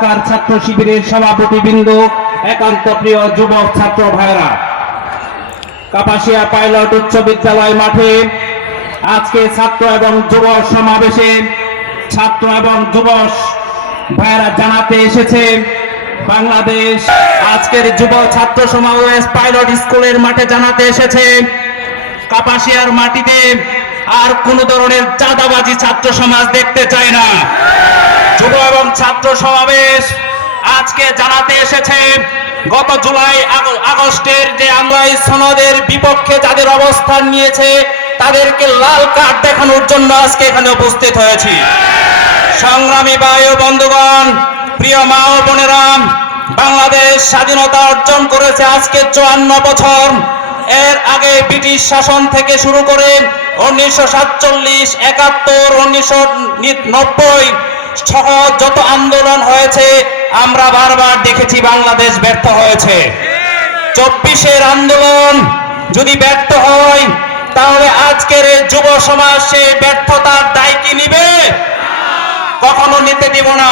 ঢাকার ছাত্র শিবিরের সভাপতিবৃন্দ, একান্ত প্রিয় যুবক ছাত্র ভাইরা, কাপাসিয়া পাইলট উচ্চ বিদ্যালয় মাঠে আজকে ছাত্র এবং যুব সমাবেশে ছাত্র এবং যুব ভাইরা জানাতে এসেছে বাংলাদেশ আজকের যুব ছাত্র সমাবেশ পাইলট স্কুলের মাঠে জানাতে এসেছে কাপাসিয়ার মাটিতে আর কোন ধরনের চাঁদাবাজি ছাত্র সমাজ দেখতে চায় না। যুব এবং ছাত্র সমাবেশ আজকে জানাতে এসেছে গত জুলাই আগস্টের যে আমরা এই সনদের বিপক্ষে যাদের অবস্থান নিয়েছে তাদেরকে লাল কার্ড দেখানোর জন্য আজকে এখানে উপস্থিত হয়েছি। সংগ্রামী ভাই ও বন্ধুগণ, প্রিয় মা ও বোনেরা, বাংলাদেশ স্বাধীনতা অর্জন করেছে আজকে 54 বছর। এর আগে ব্রিটিশ শাসন থেকে শুরু করে 1947, 71, 1990 সহ যত আন্দোলন হয়েছে আমরা বারবার দেখেছি বাংলাদেশ ব্যর্থ হয়েছে। 24-এর আন্দোলন যদি ব্যর্থ হয় তাহলে আজকের এই যুব সমাজ সে ব্যর্থতার দায় কি নিবে? কখনো নিতে দিব না।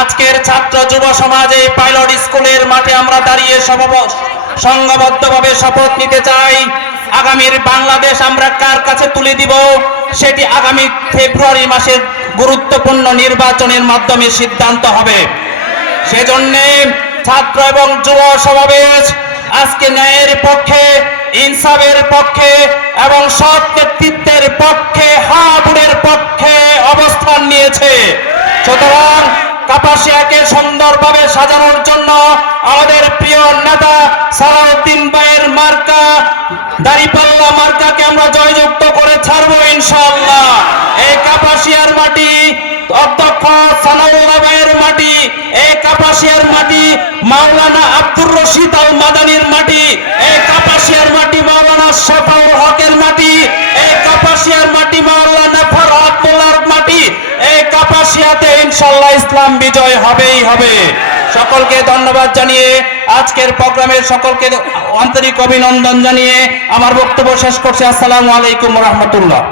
আজকের ছাত্র যুব সমাজে পাইলট স্কুলের মাঠে আমরা দাঁড়িয়ে সংঘবদ্ধভাবে শপথ নিতে চাই। আগামীর বাংলাদেশ আমরা কার কাছে তুলে দিব সেটি আগামী ফেব্রুয়ারি মাসের গুরুত্বপূর্ণ নির্বাচনের মাধ্যমে সিদ্ধান্ত হবে। সেজন্য ছাত্র এবং যুব সমাবেশ আজকে ন্যায়ের পক্ষে, ইনসাফের পক্ষে এবং সৎ নেতৃত্বের পক্ষে, হাবুড়ের পক্ষে অবস্থান নিয়েছে। সুতরাং কাপাসিয়াকে সুন্দরভাবে সাজানোর জন্য আমাদের প্রিয় নেতা সালাউদ্দিন ভাইয়ের মার্কা দাঁড়িপাল্লা মার্কাকে আমরা জয়যুক্ত করে ছাড়বো ইনশাআল্লাহ। এই কাপাসিয়ার মাটি অধ্যক্ষ সানাউল্লাহ ভাইয়ের মাটি, এই কাপাসিয়ার মাটি মাওলানা আব্দুর রশিদ আল মাদানির মাটি, এই কাপাসিয়ার মাটি মাওলানা শফাউল হকের মাটি, এই কাপাসিয়ার মাটি মাওলানা ফরহাদ মোল্লার মাটি। এই কাপাসিয়াতে ইনশাআল্লাহ ইসলাম বিজয় হবেই হবে। সকলকে ধন্যবাদ জানিয়ে আজকের প্রোগ্রামের সকলকে আন্তরিক অভিনন্দন জানিয়ে আমার বক্তব্য শেষ করছি। আসসালামু আলাইকুম ওয়া রাহমাতুল্লাহ।